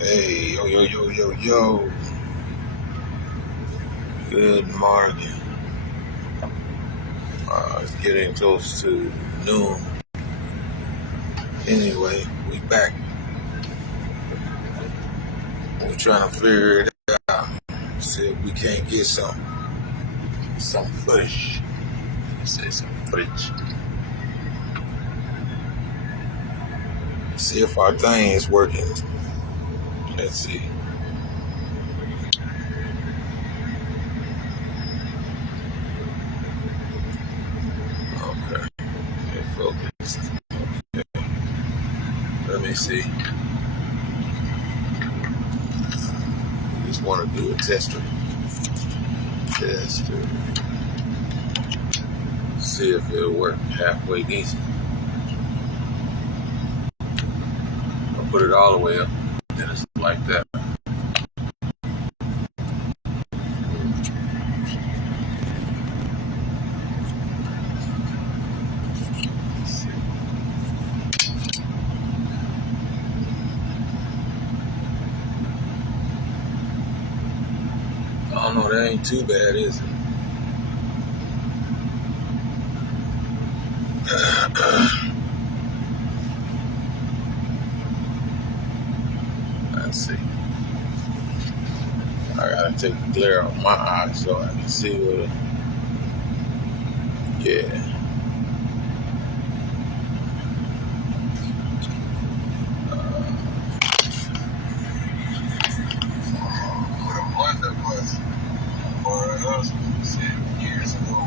Hey, yo, yo, yo, yo, yo. Good morning. It's getting close to noon. Anyway, we back. We're trying to figure it out. See if we can't get some footage. Say some footage. See if our thing is working. Let's see. Okay. Get focused. Okay. Let me see. We just want to do a tester. See if it'll work halfway decent. I'll put it all the way up. Then it's like that. I don't know, that ain't too bad, is it? Let's see. I gotta take the glare off my eyes so I can see what it. Yeah. What a wonder was for us years ago.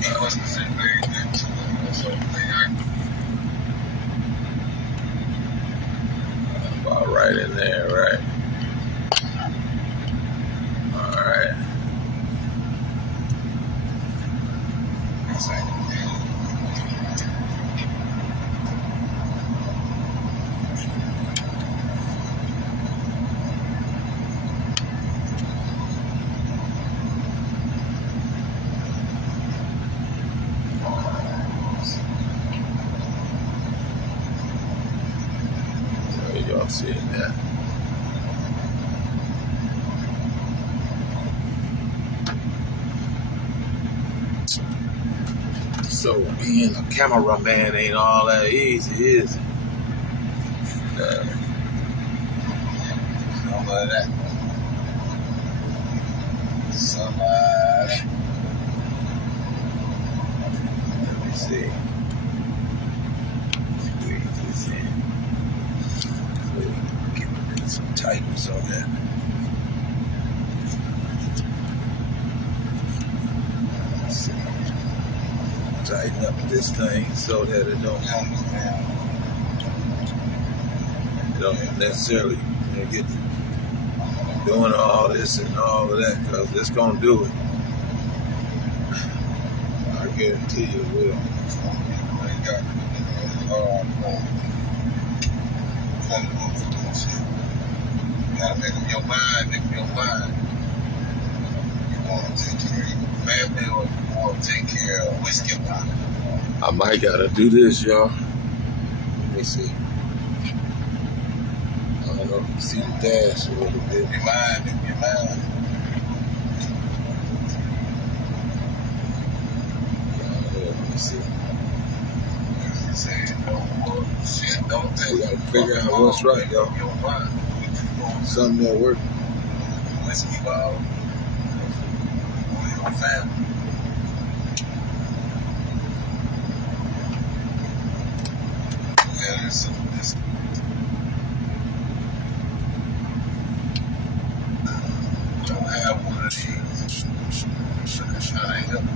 He wasn't sitting very good to it. So about right in there, right? All right. So y'all seeing that? So being a cameraman ain't all that easy, is it? Some of that. Somebody. Let me see. Squeeze this in. So we can get some tightness on that. Let's see. Tighten up this thing so that it don't necessarily get doing all this and all of that, because it's going to do it. I guarantee you it will. You gotta make up your mind, You want to take care of your family or you want to take care of whiskey pop? I might gotta do this, y'all. Let me see. I don't know if you see the dash a little bit. Your mind. Let me see. We gotta figure out what's right, y'all. Something that works. Whiskey bottle. Your family. Yeah, there's some of this. Don't have one of these. I'm trying to help you.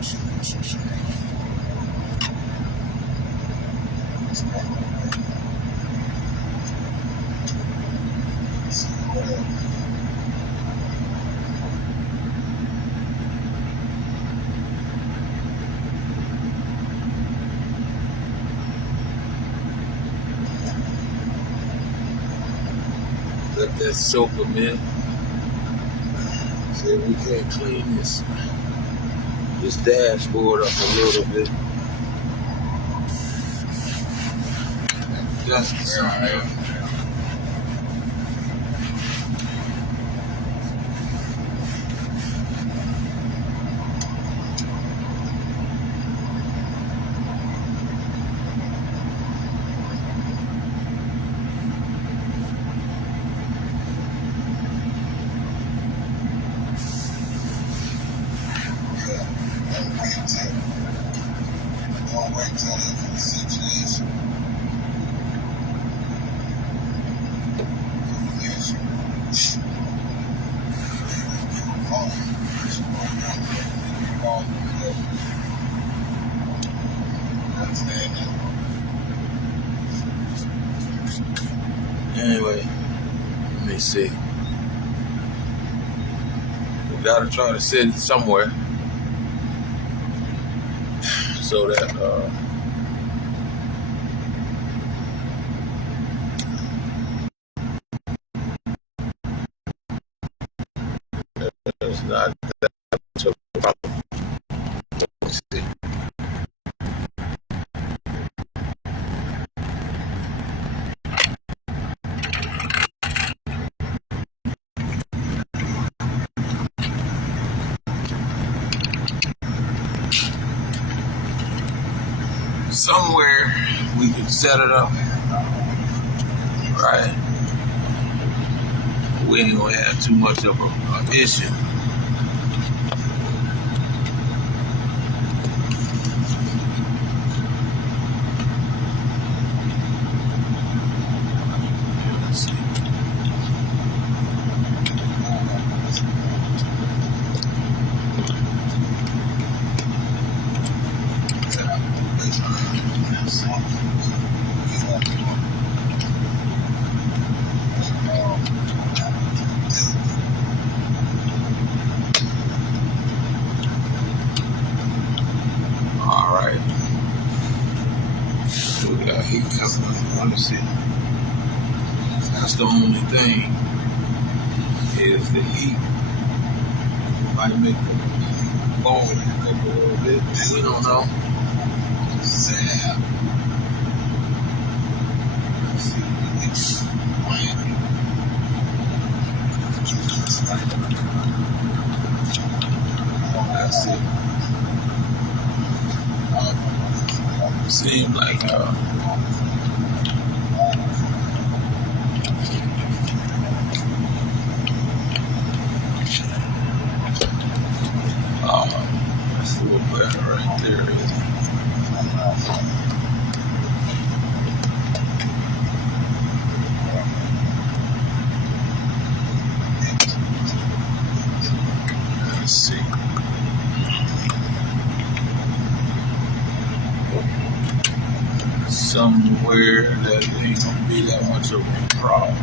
Let that soak them in. See if we can't clean this dashboard up a little bit. That's something else. Don't wait till the situation. Anyway, let me see. We gotta try to sit somewhere so that it's not that much of a problem. Let's see. Somewhere we can set it up, right? We ain't gonna have too much of an issue. Let's see. All right. We got heat coming. Let me see. That's the only thing is the heat might make the phone cook a little bit. We don't know. Sad. Let's see. That's it. Seems like that's a little better right there, isn't it? Let's see. Somewhere that ain't gonna be that much of a problem.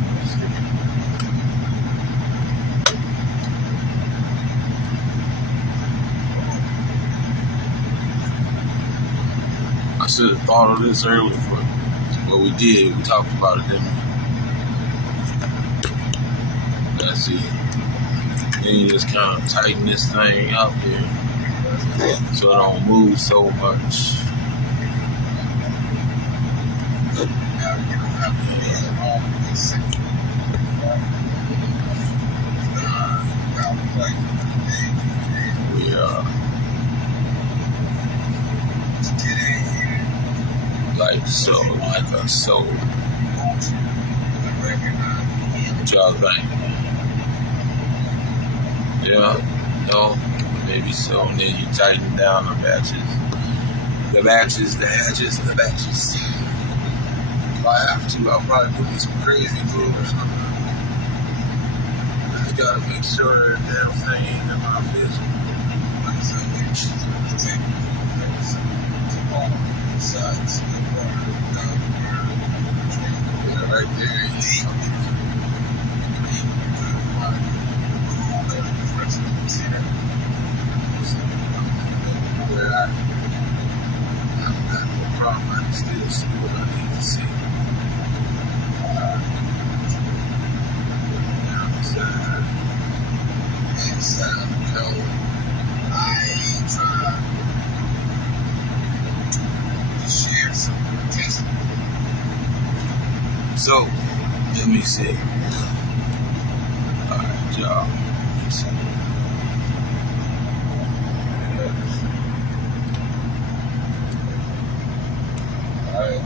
I should have thought of this earlier, but we did. We talked about it, didn't we? Let's see. Then you just kind of tighten this thing up here so it don't move so much. We like so, like a soul. What y'all think? Yeah, no, maybe so. And then you tighten down the batches. The batches, the edges, the batches. If I have to, I'll probably put me some crazy glue or something. I gotta make sure that damn thing ain't in my business. Yeah, right there. Where I've got no problem. I can still see what I need to see. Inside the code. I ain't trying to share some So, let me see. Alright, y'all. Let me see. Alright.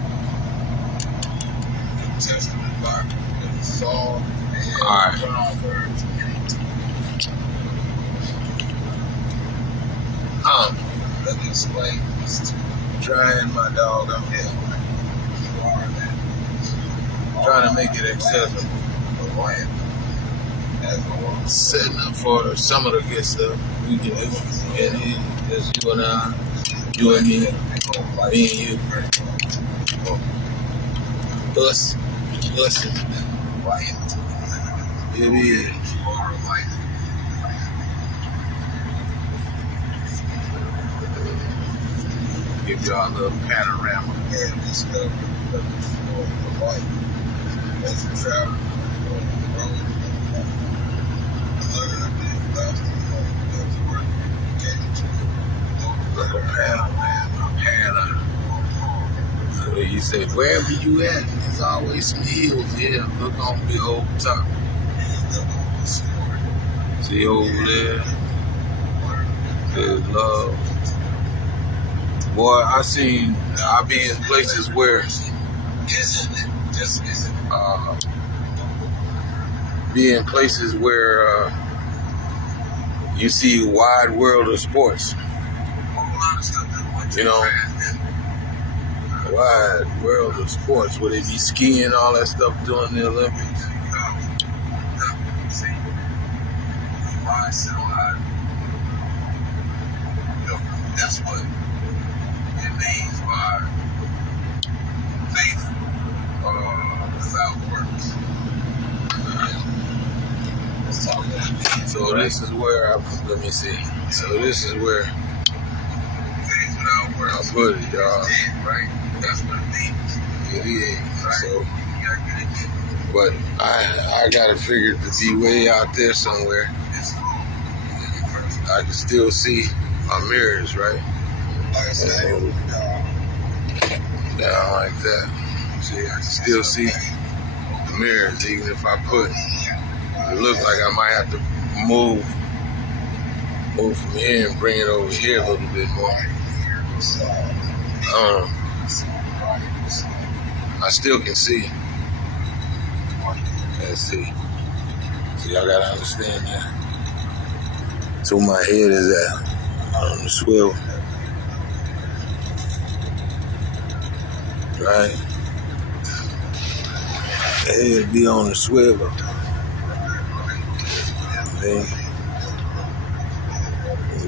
Let me explain this. Trying my dog out here. Trying to make it accessible. Setting up for some of the good stuff we can do. And it's you and I, you and me, me and you. Us. It is. Give y'all a little panorama. And discover the life as you travel on the road. Little panorama. So you say, wherever you at, there's always some hills. Yeah, look on the old top. See over there? There's love. Boy, I be in places where you see a wide world of sports. You know, wide world of sports where they be skiing, all that stuff during the Olympics. That's what it means by faith without works. So this is where let me see. So this is where I put it, y'all. Right? That's what it means. It is. So, but I gotta figure to be way out there somewhere. I can still see my mirrors, right? Down like that. See, I can still see the mirrors, even if I put. It look like I might have to move from here and bring it over here a little bit more. I still can see. Let's see. See, I gotta understand that. So my head is at on the swivel. Right? Head be on the swivel. See?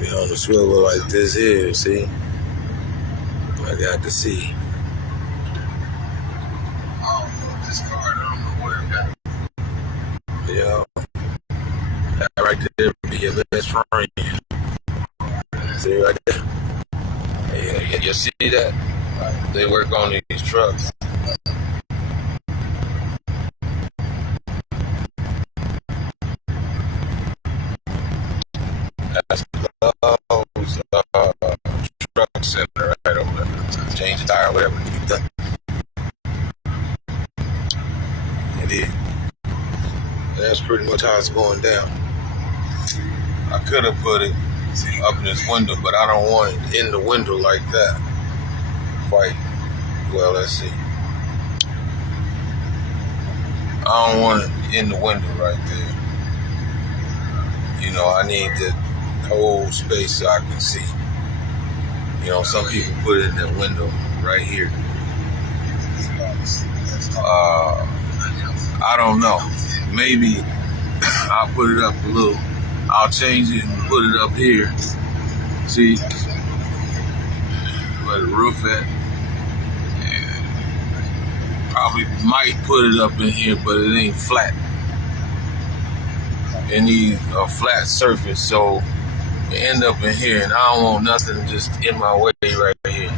Be on the swivel like this here, see? I got to see. Yeah. That right there be your best friend. See right there? Yeah, you see that? They work on these trucks. That's Lowe's truck center right over there. Change the tire, whatever needs to be done. It is. That's pretty much how it's going down. I could have put it up in this window, but I don't want it in the window like that. Quite well, let's see. I don't want it in the window right there. You know, I need the whole space so I can see. You know, some people put it in the window right here. I don't know. Maybe I'll put it up a little. I'll change it and put it up here. See where the roof at? And probably might put it up in here, but it ain't flat. It needs a flat surface, so it end up in here, and I don't want nothing just in my way right here.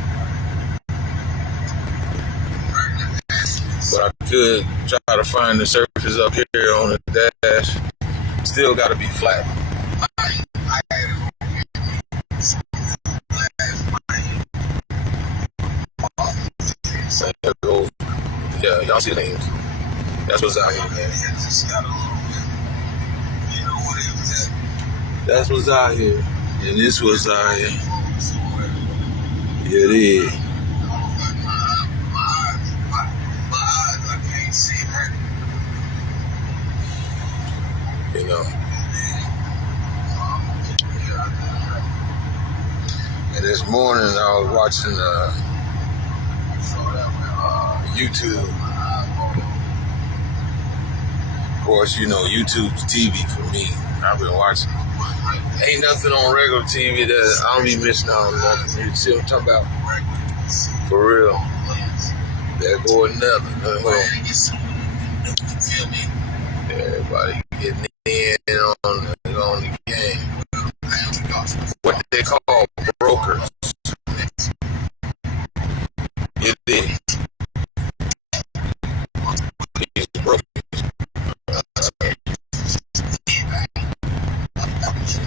But I could try to find the surface up here on the dash. Still got to be flat. Yeah, y'all see things. That's what's out here, man. That's what's out here. And this was out here. Yeah, it is. You know. And this morning I was watching YouTube. Of course, you know, YouTube's TV for me. I've been watching. Ain't nothing on regular TV that I don't be missing out on nothing. You see what I'm talking about? For real. There go another. Everybody getting in on the game. What they call brokers. You dig? These brokers.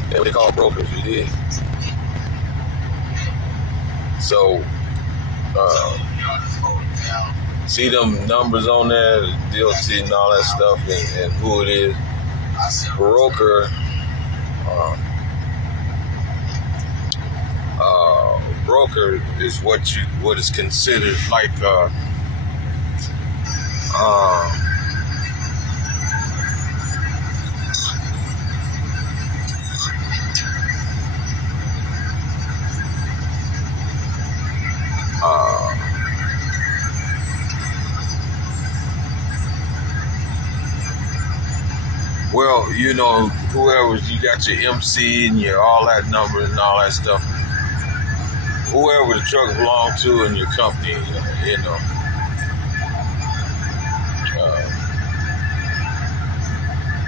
That's what they call brokers, you dig? So, see them numbers on there, the DOT and all that stuff, and who it is. Broker, broker is what is considered like well, you know, whoever, you got your MC and your all that numbers and all that stuff. Whoever the truck belongs to in your company, you know.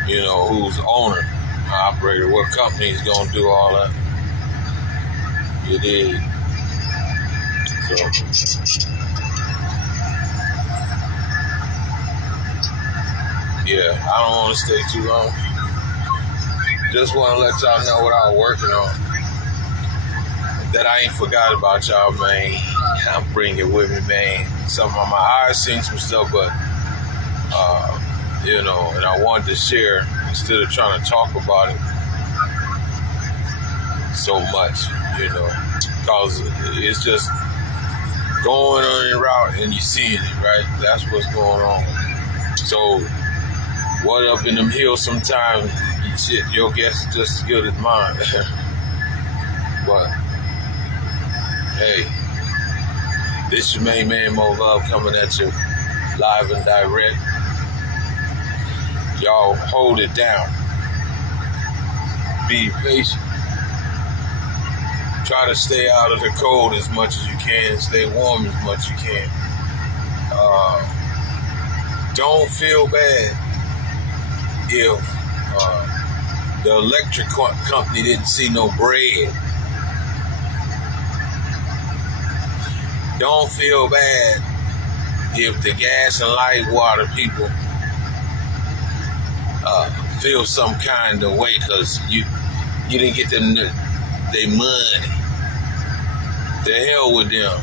You know, who's the owner, operator, what company is going to do all that. You dig? So, yeah, I don't want to stay too long. Just want to let y'all know what I was working on. That I ain't forgot about y'all, man. I'm bringing it with me, man. Some of my eyes seen some stuff, but you know, and I wanted to share instead of trying to talk about it so much, you know, because it's just going on your route and you seeing it, right? That's what's going on. So, what up in them hills sometimes, shit, your guess is just as good as mine. But, hey, this your main man, Mo Love, coming at you live and direct. Y'all hold it down. Be patient. Try to stay out of the cold as much as you can. Stay warm as much as you can. Don't feel bad if the electric company didn't see no bread. Don't feel bad if the gas and light water people feel some kind of way because you didn't get their money. The hell with them.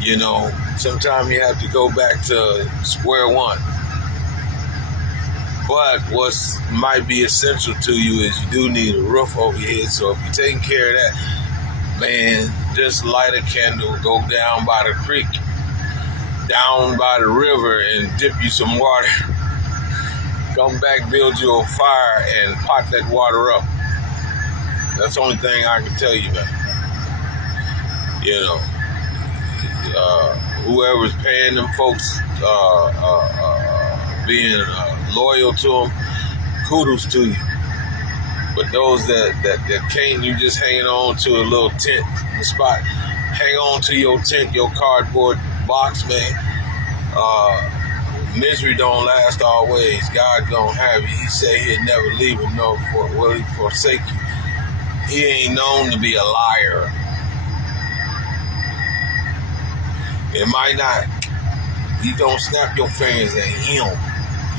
You know, sometimes you have to go back to square one. But what might be essential to you is you do need a roof over your head. So if you're taking care of that, man, just light a candle, go down by the creek, down by the river, and dip you some water. Come back, build you a fire, and pot that water up. That's the only thing I can tell you, man. You know, whoever's paying them folks, being loyal to them, kudos to you. But those that can't, you just hanging on to a little tent spot. Hang on to your tent, your cardboard box, man. Misery don't last always. God don't have you. He said he'd never leave you, nor will he forsake you. He ain't known to be a liar. It might not. He don't snap your fingers at him.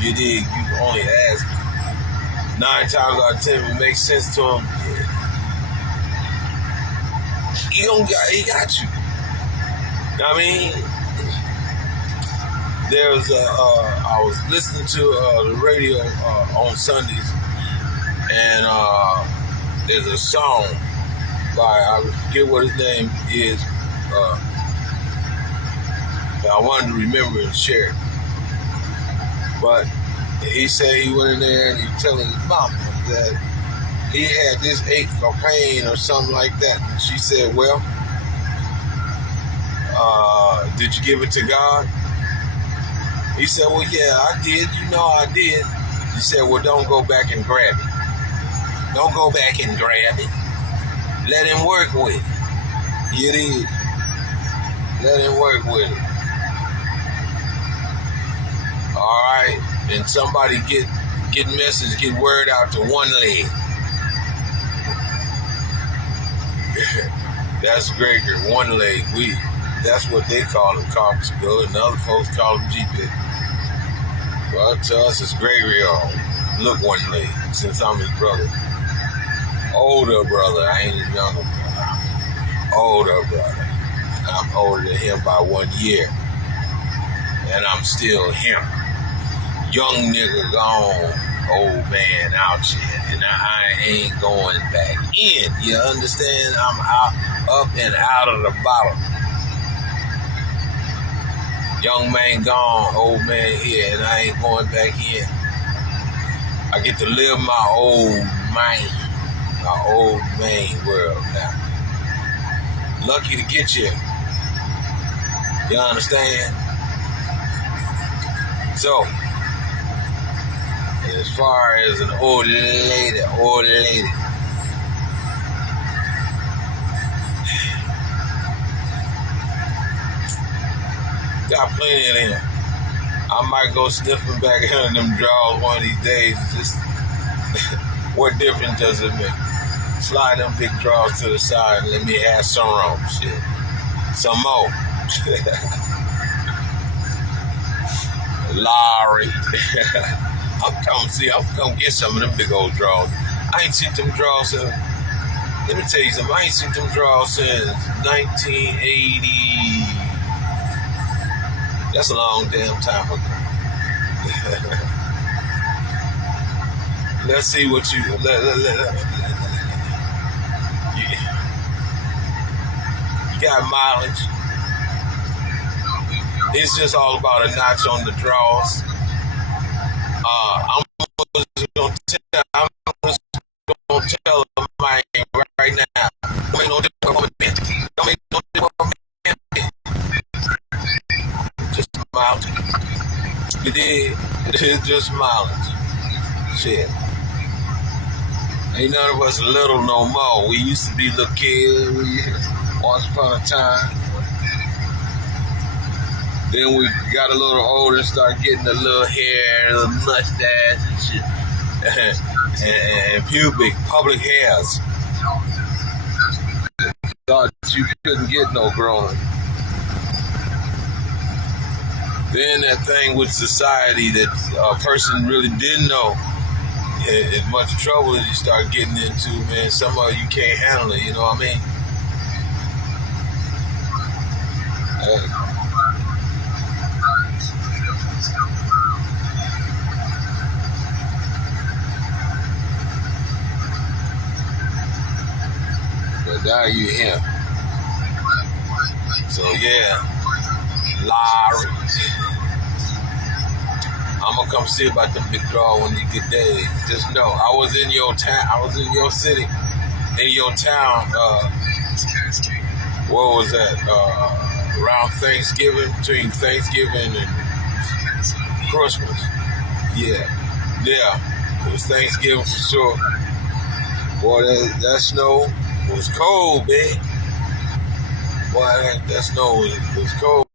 You dig? You can only ask. 9 times out of 10, it makes sense to him. He got you. I mean, There's I was listening to the radio on Sundays, and there's a song by, I forget what his name is. I wanted to remember and share it. But he said he went in there and he telling his mama that he had this ache or pain or something like that. And she said, well, did you give it to God? He said, well, yeah, I did. You know I did. He said, well, don't go back and grab it. Don't go back and grab it. Let him work with it. It is. Let him work with it. All right. And somebody get message, get word out to one leg. That's Gregor, one leg. That's what they call him, Carpentersville, and other folks call him GP. Well, to us, it's Gregory. Look one leg, since I'm his brother. Older brother, I ain't his younger brother. Older brother. I'm older than him by 1 year. And I'm still him. Young nigga gone, old man out here. And I ain't going back in. You understand? I'm up and out of the bottle. Young man gone, old man here, and I ain't going back in. I get to live my old man world now. Lucky to get you. You understand? So, as far as an old lady, got plenty of them. I might go sniffing back in them drawers one of these days. Just what difference does it make? Slide them big drawers to the side and let me have some room. Shit. Some more. Larry. I'm come get some of them big old drawers. I ain't seen them drawers since, let me tell you something, I ain't seen them drawers since 1980. That's a long damn time ago. Let's see what you you got mileage. It's just all about a notch on the draws. I'm just gonna tell them right now. Don't make no difference. Don't make no difference. Just mileage. It is just mileage. Shit. Ain't none of us little no more. We used to be little kids. Once upon a time. Then we got a little older and started getting a little hair, a little mustache and shit. and pubic, public hairs. Thought you couldn't get no growing. Then that thing with society that a person really didn't know as much trouble as you start getting into, man, some of you can't handle it, you know what I mean? But now you him. So yeah, Larry. I'm gonna come see about the big draw when you get there. Just know, I was in your town. I was in your city, in your town. What was that? Around Thanksgiving, between Thanksgiving and Christmas. Yeah. It was Thanksgiving for sure. Boy, that snow was cold, man. Boy, that snow was cold.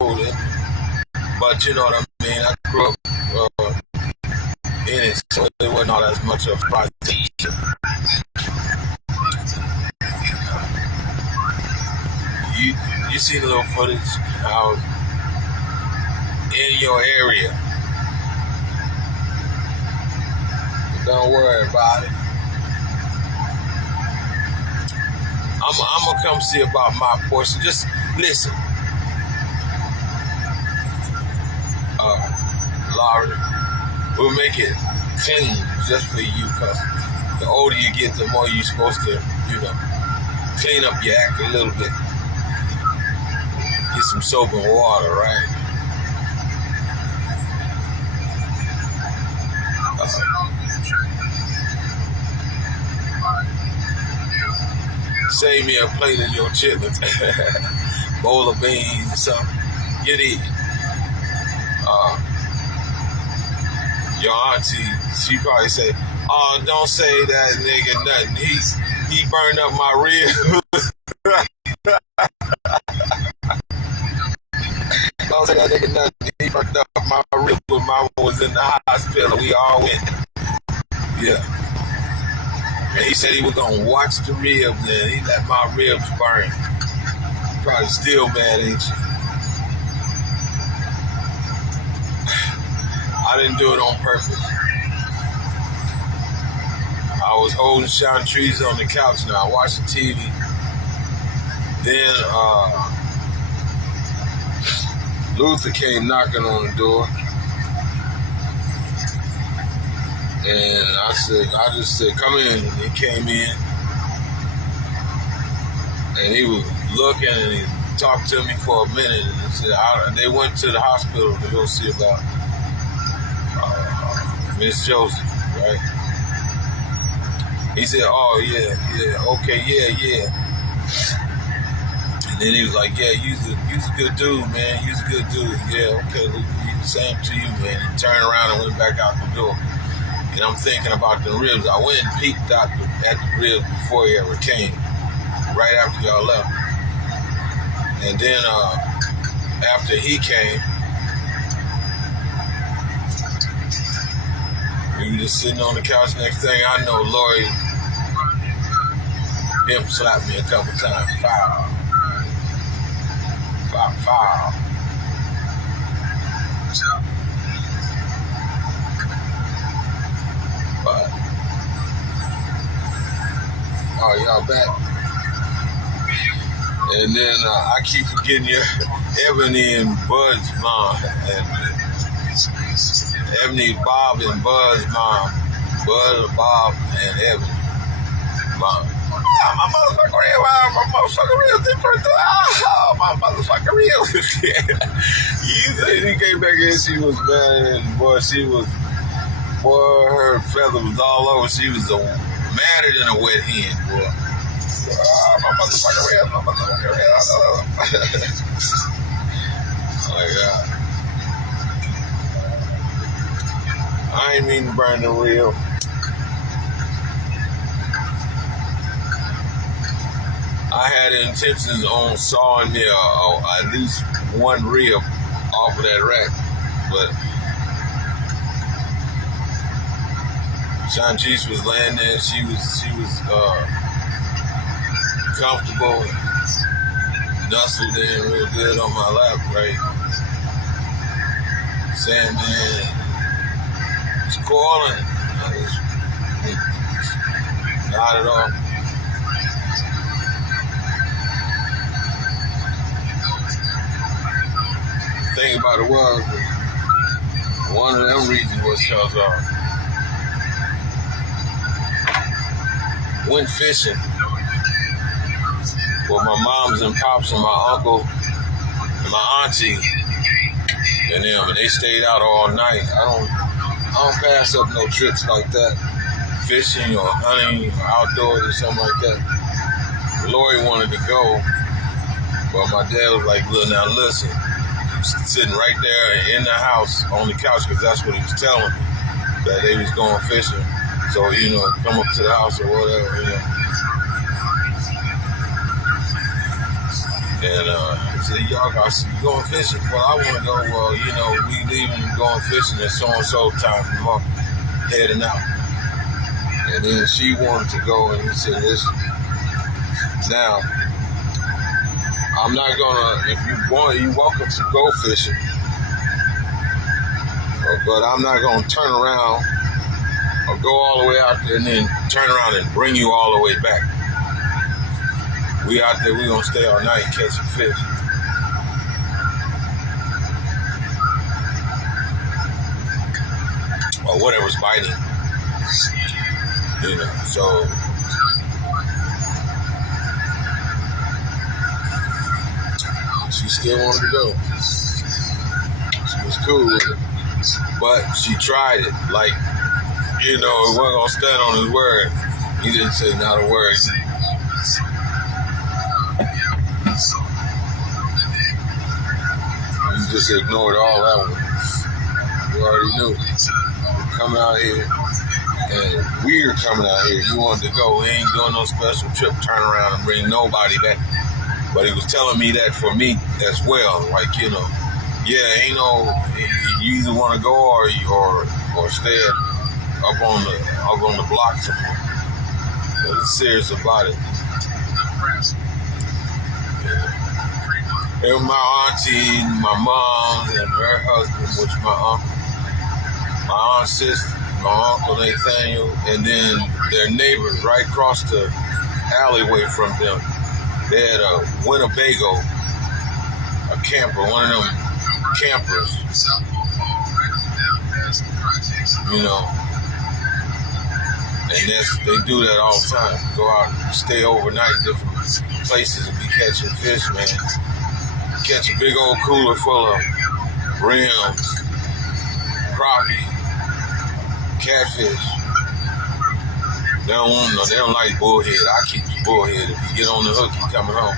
But you know what I mean? I grew up in it, so it wasn't all as much of a surprise. You see the little footage out in your area. But don't worry about it. I'm gonna come see about my portion. Just listen. sorry. We'll make it clean just for you, because the older you get, the more you're supposed to, clean up your act a little bit. Get some soap and water, right? Save me a plate of your chitlins, bowl of beans or something. Get it. Your auntie, she probably say, "Oh, don't say that nigga nothing. He burned up my ribs." Don't say that nigga nothing. He burned up my ribs when mama was in the hospital. We all went. Yeah. And he said he was gonna watch the ribs, and he let my ribs burn. Probably still mad, ain't you? I didn't do it on purpose. I was holding Chantrice on the couch now, watching TV. Then Luther came knocking on the door. And I just said, "Come in." And he came in. And he was looking, and he talked to me for a minute. And said, they went to the hospital to go see about Miss Josie, right? He said, "Oh, yeah, okay, yeah. And then he was like, "Yeah, you's a good dude, man. You's a good dude. Yeah, okay, same to you, man." And turned around and went back out the door. And I'm thinking about the ribs. I went and peeked out at the ribs before he ever came, right after y'all left. And then after he came, we were just sitting on the couch. Next thing I know, Lori him slapped me a couple times. Foul. But y'all back. And then I keep forgetting you, Ebony and Bud's mom. And Ebony, Bob, and Bud's mom. Bud, Bob, and Ebony mom. My motherfucker real, my motherfucker real different. Oh, my motherfucker real. He came back in, she was mad, and boy, her feather was all over. She was madder than a wet hen, boy. Oh, my motherfucker real. Oh, my God. I ain't mean to burn the reel. I had intentions on sawing me at least one rib off of that rack, but Chantrice was laying there. She was comfortable, nestled in real good on my lap, right? Saying, "Man, it's calling." Not at all. The thing about it was, one of them reasons was because went fishing with my moms and pops and my uncle and my auntie and them, and they stayed out all night. I don't pass up no trips like that, fishing or hunting or outdoors or something like that. Lori wanted to go, but my dad was like, "Look, now listen." Sitting right there in the house on the couch, because that's what he was telling me, that they was going fishing. So, come up to the house or whatever, And he said, "Y'all going fishing?" "Well, I want to go." "Well, we leaving going fishing at so-and-so time. I'm heading out." And then she wanted to go, and he said, "Listen, now, I'm not gonna, if you want, you're welcome to go fishing, but I'm not gonna turn around or go all the way out there and then turn around and bring you all the way back. We out there, we gonna stay all night and catch some fish." or whatever's biting. You know, so she still wanted to go. She was cool with it, but she tried it. Like, you know, it wasn't gonna stand on his word. He didn't say not a word. You just ignored all that one. You already knew. Coming out here, and we're coming out here. You wanted to go. We ain't doing no special trip, turn around and bring nobody back. But he was telling me that for me as well. Like, you know, yeah, ain't no, you either want to go or stay up on the block somewhere. But it's serious about it. And my auntie, my mom, and her husband, which my uncle, my aunt's sister, my uncle Nathaniel, and then their neighbors right across the alleyway from them. They had a Winnebago, a camper, one of them campers, you know, and they do that all the time. Go out and stay overnight different places and be catching fish, man. Catch a big old cooler full of rims, crappie, catfish. They don't like bullhead. I keep the bullhead. If you get on the hook, you coming home.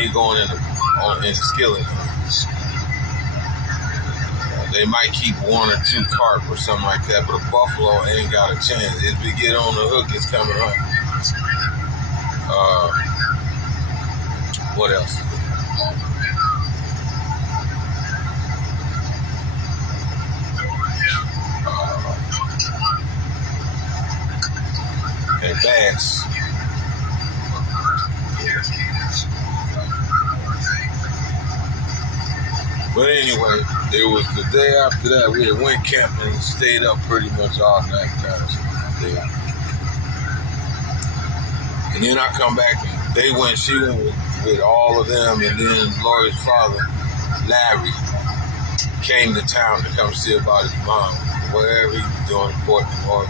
He going in the skillet. They might keep one or two carp or something like that, but a buffalo ain't got a chance. If you get on the hook, it's coming home. What else? And bass. But anyway, it was the day after that we had went camping and stayed up pretty much all night, kind of. And then I come back and she went with all of them, and then Lori's father, Larry, came to town to come see about his mom, wherever he was doing important work.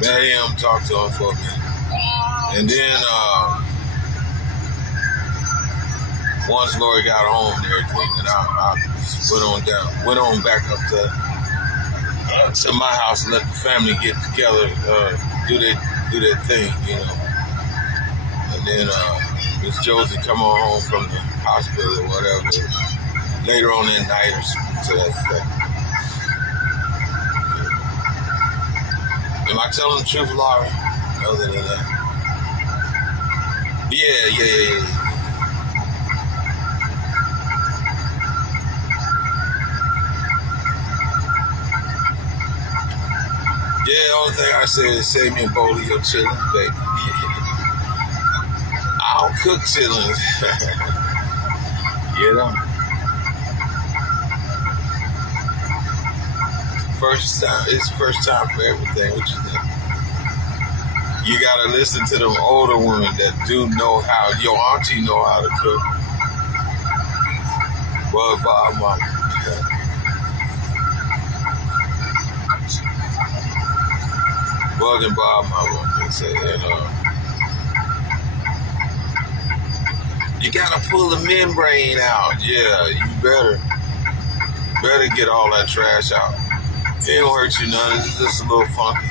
Met him, talked to him for a minute. And then once Lori got home and everything, and I went on back up to my house and let the family get together, do their thing, you know. And then Miss Josie come on home from the hospital or whatever later on that night or something to that effect. Am I telling the truth, Laura? Other than that. Yeah. Yeah, the only thing I say is save me a bowl of your chitlins, baby. I'll cook chitlins. You know? It's first time for everything. What you think? You gotta listen to them older women that do know how. Your auntie know how to cook. Bug Bob Mama. Bug and Bob Mama, they say. And you gotta pull the membrane out. Yeah, you better get all that trash out. It ain't gonna hurt you none. It's just a little funky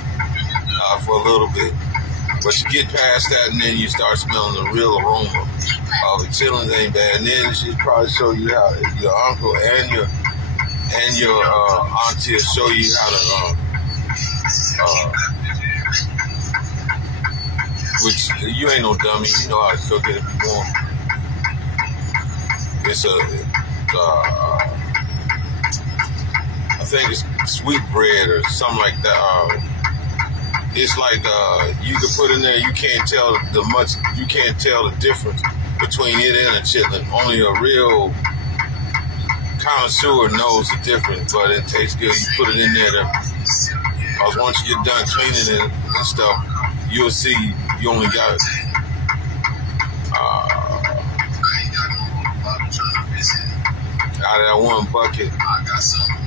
for a little bit. But you get past that, and then you start smelling the real aroma. The chitlins ain't bad. And then she'll probably show you how your uncle and your auntie will show you how to which you ain't no dummy. You know how to cook it if you want. It's I think it's sweet bread or something like that. It's like you can put in there. You can't tell the difference between it and a chitlin. Only a real connoisseur knows the difference, but it tastes good. You put it in there. Because once you get done cleaning it and stuff, you'll see you only got out of that one bucket, I got something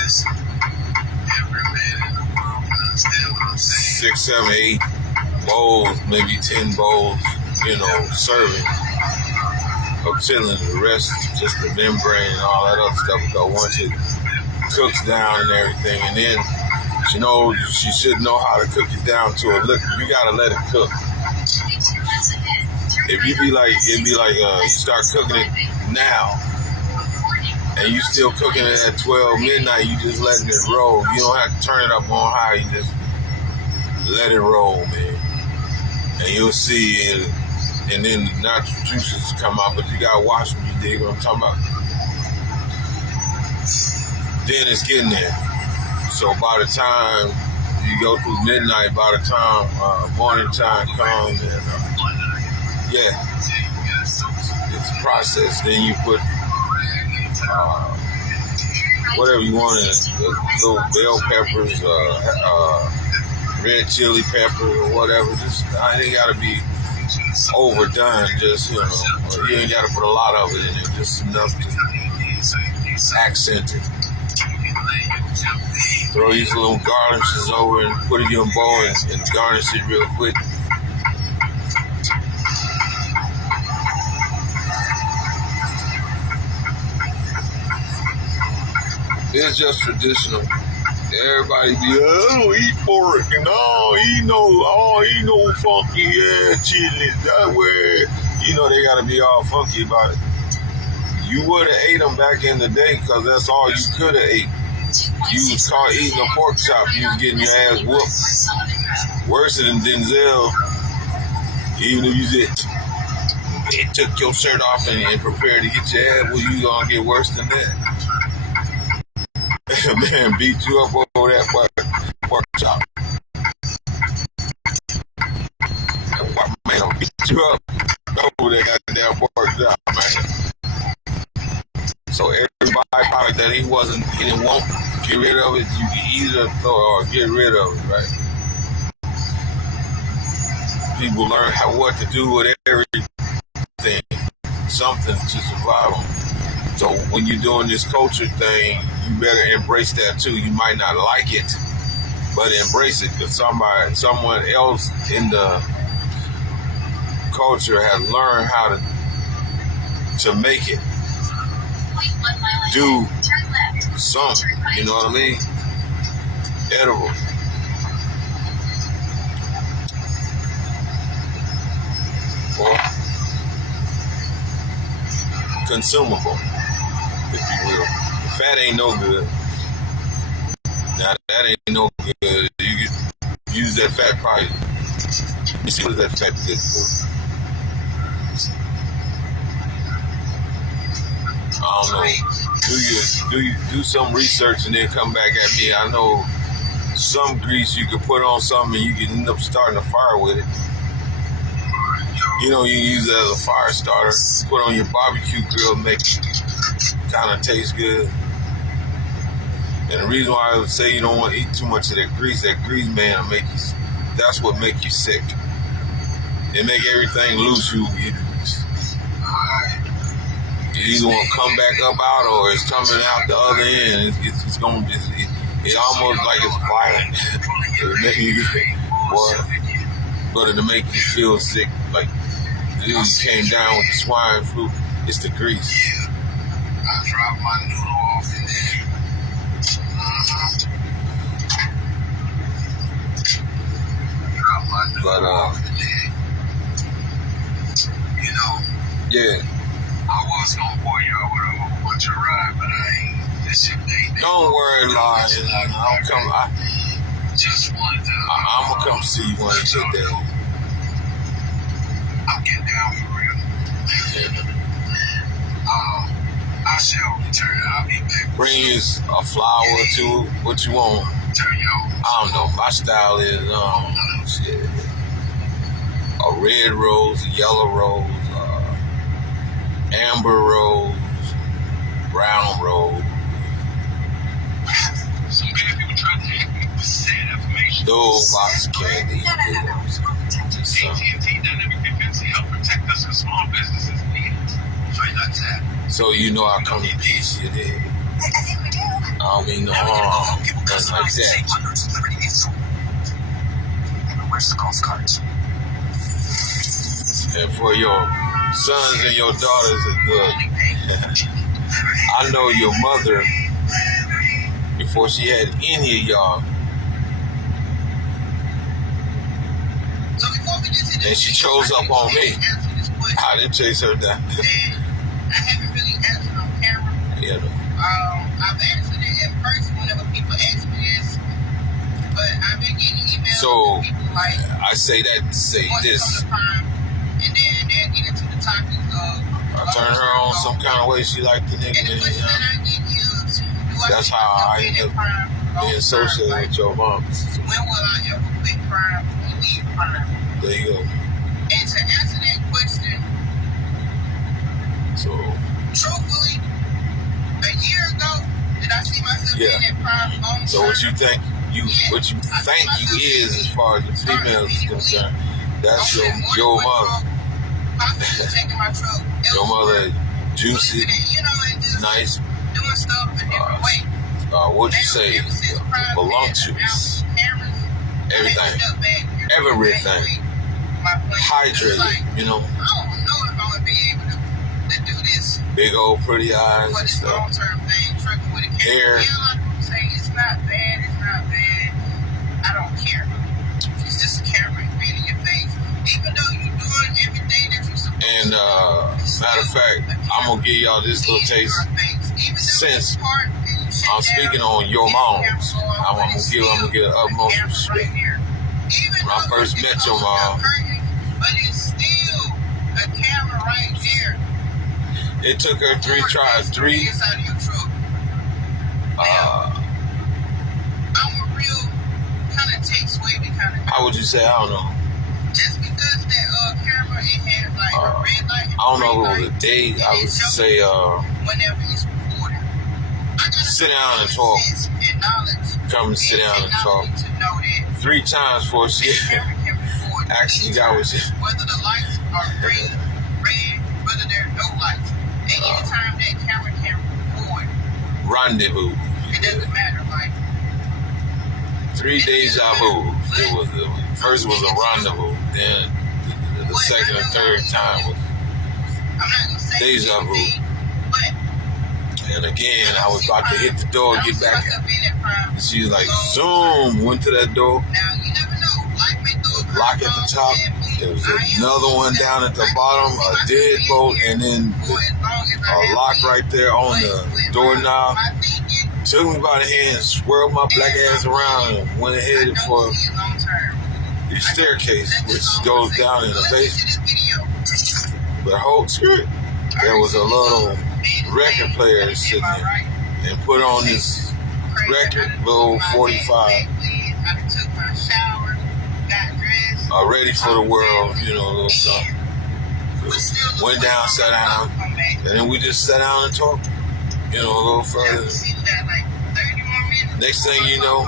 listen, every man in the world can understand what I'm saying. 6, 7, 8 bowls, maybe 10 bowls, you know, serving of chilling. The rest, just the membrane and all that other stuff. Because once it cooks down and everything, and then she knows she should know how to cook it down to a liquid. You gotta let it cook. If you be like, it'd be like you start cooking it now, and you still cooking it at 12 midnight. You just letting it roll. You don't have to turn it up on high. You just let it roll, man, and you'll see it. And then the natural juices come out, but you gotta watch them. You dig what I'm talking about? Then it's getting there. So by the time you go through midnight, by the time morning time comes, and it's processed. Then you put whatever you want in it, little bell peppers, red chili pepper, or whatever. Just I ain't gotta be overdone. Just you ain't gotta put a lot of it in it. Just enough to accent it. Throw these little garnishes over and put it in your bowl and garnish it real quick. It's just traditional. Everybody be, I don't eat pork and I don't eat no funky chili. That way, they gotta be all funky about it. You would have ate them back in the day because that's all you could have ate. You was caught eating a pork chop, you was getting your ass whooped. Worse than Denzel. Even if you took your shirt off and prepared to get your ass, well, you gonna get worse than that. Man, beat you up over that pork chop. That white man gonna beat you up over that goddamn pork chop, man. So everybody product that he didn't want, get rid of it. You can either throw or get rid of it, right? People learn what to do with everything, something to survive on. So when you're doing this culture thing, you better embrace that too. You might not like it, but embrace it because someone else in the culture has learned how to make it. Do something, you know what I mean? Edible. Or consumable, if you will. Fat ain't no good. Now that ain't no good. You use that fat probably. You see what is that fat good for? I don't know. Do some research and then come back at me. I know some grease you can put on something and you can end up starting a fire with it. You use it as a fire starter. Put on your barbecue grill, make it kind of taste good. And the reason why I would say you don't want to eat too much of that grease, man, that's what make you sick. It make everything loose. You either want to come back up out or it's coming out the other end. It's going to it's almost like it's violent. It'll make you but it'll make you feel sick. Like the dude came down with the swine flu. It's the grease. Yeah. I dropped my noodle off in there. Drop my noodle off in there. Yeah. I was gonna bore y'all with a whole bunch of ride, but I ain't. This shit ain't. Don't worry, Lord. Just wanted to. I'm gonna come see you when you get there. I'm getting down for real. I shall return. I'll be back. Bring us a flower or two. What you want? Turn y'all. I don't know. My style is a red rose, a yellow rose, amber rose, brown rose. So many people try to hack me with sad information. Those box candy. AT&T Dynamic Defense to help protect us as small businesses need it. Try not that. So you know I come in peace, you did. I don't mean no harm, nothing like that. Where's the golf cart? And for your sons and your daughters are good. I know your mother, before she had any of y'all, and she chose up on me. I didn't chase her down. I haven't really answered on camera. Yeah. I've answered it in person whenever people ask me this, but I've been getting emails So, from people like, I say that to say this. And then they'll get into the topic of, I turn her on some kind of way she like the nigga. And the question that I get is, that's how I end up being associated with your mom. When will I ever quit crime and leave crime? There you go. And to answer that question, so truthfully, a year ago, did I see myself in that crime long So what you think what you think you is as far as the females is concerned, that's your mother. Your mother juicy, nice, doing stuff a different way. What'd you say? Voluptuous. Everything. Hydrated, you know. I don't know if I'm gonna be able to do this. Big old pretty eyes and stuff. Long-term thing, trucking with a hair. Yeah, a lot of people say it's not bad. I don't care. It's just a camera right in your face. Even though you're doing everything that you're supposed to do. Matter of fact, I'm gonna give y'all this little taste. Since I'm speaking on your moms, I'm gonna give utmost respect. When I first met your mom, but it's still a camera right there. It took her 3 tries. I'm a real kind of takes away the kind of. How would you say? I don't know. Just because that camera it has like a red light. I don't know if it was a date. I would say whenever it's recorded. Sit down and talk. Come and sit down and talk. 3 times before she actually got with you. Whether the lights are green, red, whether there are no lights. And anytime that camera can record. Rendezvous. It doesn't matter, like 3 deja vu. It was first was a rendezvous, then the second and third time was deja vu. And again, I was about to hit the door, get back. And she was like, zoom, went to that door. Lock at the top. There was another one down at the bottom, a deadbolt, and then a lock right there on the doorknob. Took me by the hand, swirled my black ass around, and went ahead for the staircase, which goes down in the basement. But whole skirt, there was a little record player sitting there, and put on this record, little 45. Ready for the world, you know, a little something. Went down, sat down, and then we just sat down and talked, you know, a little further. Next thing you know,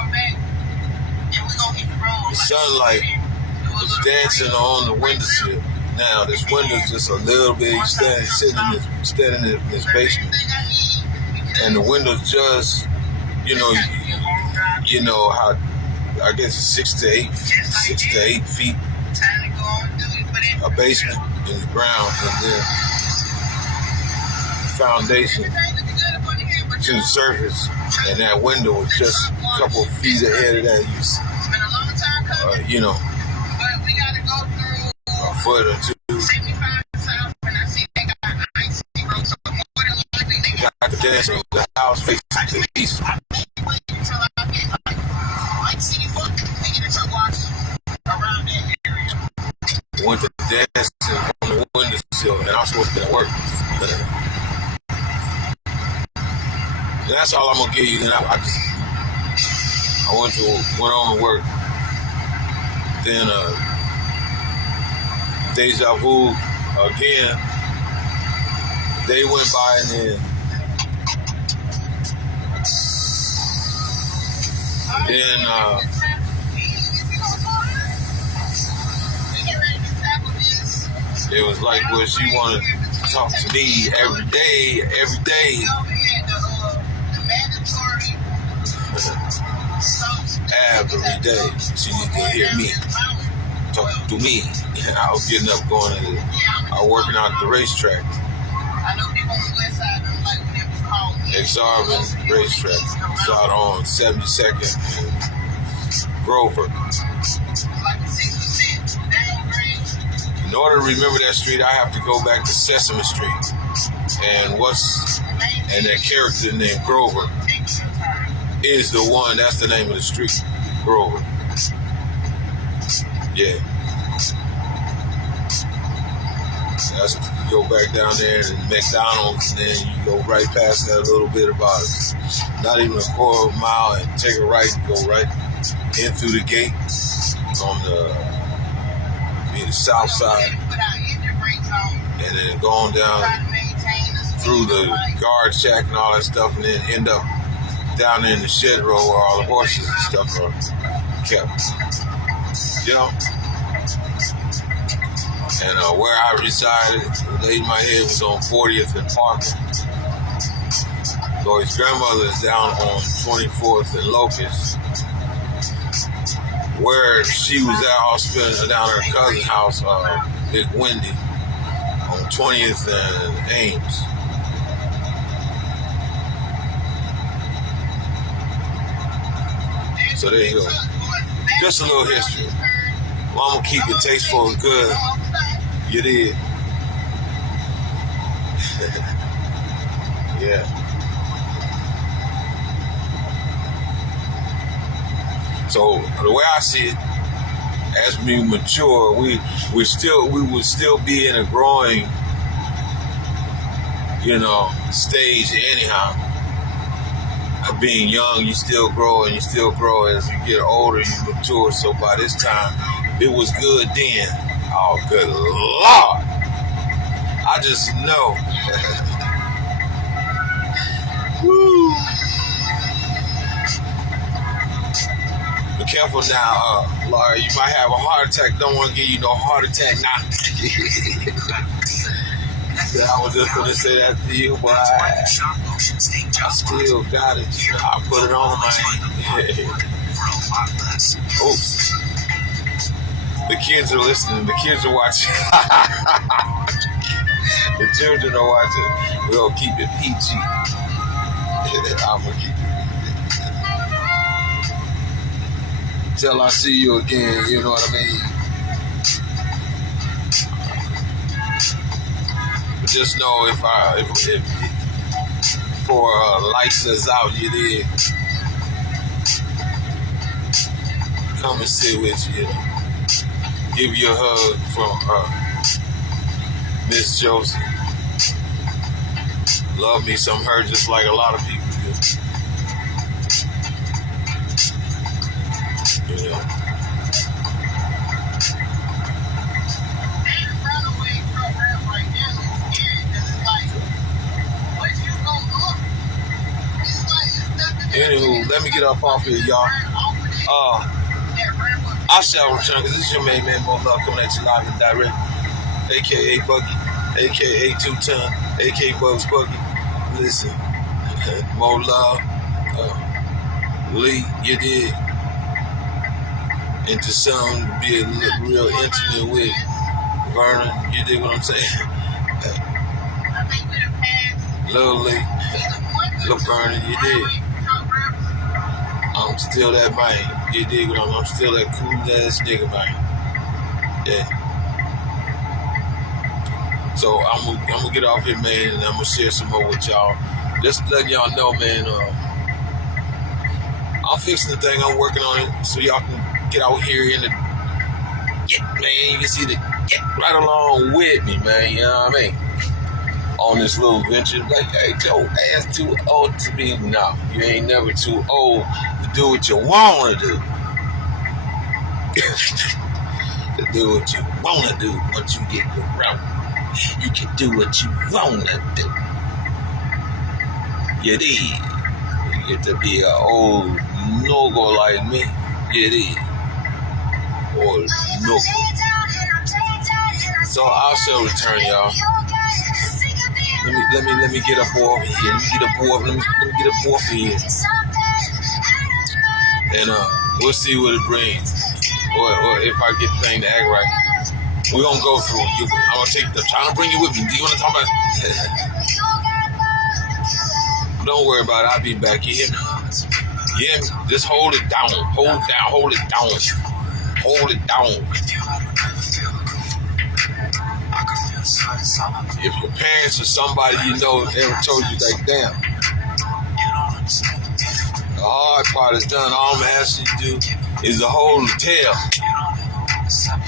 the sunlight was dancing on the windowsill. Now, this window's just a little bit, sitting in this basement. And the window's just, you know how, I guess it's 6 to 8 feet, a basement in the ground, and then foundation to the surface, and that window was just a couple of feet ahead of that. You know, a foot or 2. Got the dancing, the house facing to the east. Went to dancing on the windowsill, and I was supposed to be at work. And that's all I'm gonna give you. Then I went on to work. Then deja vu again. They went by, and then it was like what she wanted talk to me every day. Every day. She need to hear me talking to me. I was getting up going to working out at the racetrack. Exorbitant racetrack. Start on 72nd and Grover. In order to remember that street, I have to go back to Sesame Street. And that character named Grover is the one. That's the name of the street, Grover. Yeah. That's go back down there to McDonald's, and then you go right past that a little bit about it. Not even a quarter of a mile, and take a right and go right in through the gate on the south side, and then going down through the guard shack and all that stuff, and then end up down there in the shed row where all the horses and stuff are kept. You know? And where I resided, laid my head was on 40th and Parker. So his grandmother is down on 24th and Locust. Where she was at, I was spending down at her cousin's house, Big Wendy, on 20th and Ames. So there you go. Just a little history. Well, I'm gonna keep it tasteful and good. You did. Yeah. So the way I see it, as we mature, we would still be in a growing, stage anyhow. Being young, you still grow and you still grow. As you get older, you mature. So by this time, it was good then. Oh, good Lord. I just know. Woo. Be careful now, Laura. You might have a heart attack. Don't want to give you no heart attack now. I was just going to say that to you, but I still got it. I put it on my oops. The kids are listening. The kids are watching. The children are watching. We're going to keep it PG. I'm going to keep it PG. Till I see you again, you know what I mean? Just know if for lights is out, you did come and sit with you, give you a hug from Miss Josie. Love me some her just like a lot of people do. You know. Anywho, let me get up off here, y'all. I shall return because this is your main man, Mo Love, coming at you live and direct, a.k.a. Buggy, a.k.a. 2-Ton, a.k.a. Bugs Buggy. Listen, Mo Love, Lee, you did. Into some, be a real intimate with Vernon, you dig what I'm saying? Lil Lee, Lil Vernon, you did. I'm still that man. You dig what I'm still that cool ass nigga, man. Yeah. So I'm gonna get off here, man, and I'm gonna share some more with y'all. Just letting y'all know, man. I'm fixing the thing. I'm working on it, so y'all can get out here in the man. You can see the get right along with me, man. You know what I mean? On this little venture, like, hey, Joe, ass too old to be. No, you ain't never too old to do what you want to do. To do what you want to do once you get the route. You can do what you want to do. You did. You get to be an old no-go like me. You did. Or no. So I shall return, y'all. Let me get up off here. Let me get up off here. And we'll see what it brings. Or if I get the thing to act right. We're gonna go through it. I'm gonna take the trying to bring you with me. Do you wanna talk about Don't worry about it, I'll be back. You hear me? Yeah, just hold it down. Hold it down. Hold it down. Hold it down. If your parents or somebody you know ever told you like, damn, the hard part is done, all I'm asking you to do is to hold the tail.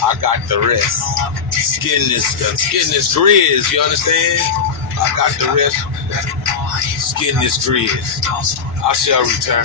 I got the rest. Skin this grizz, you understand? I got the rest. Skin this grizz. I shall return.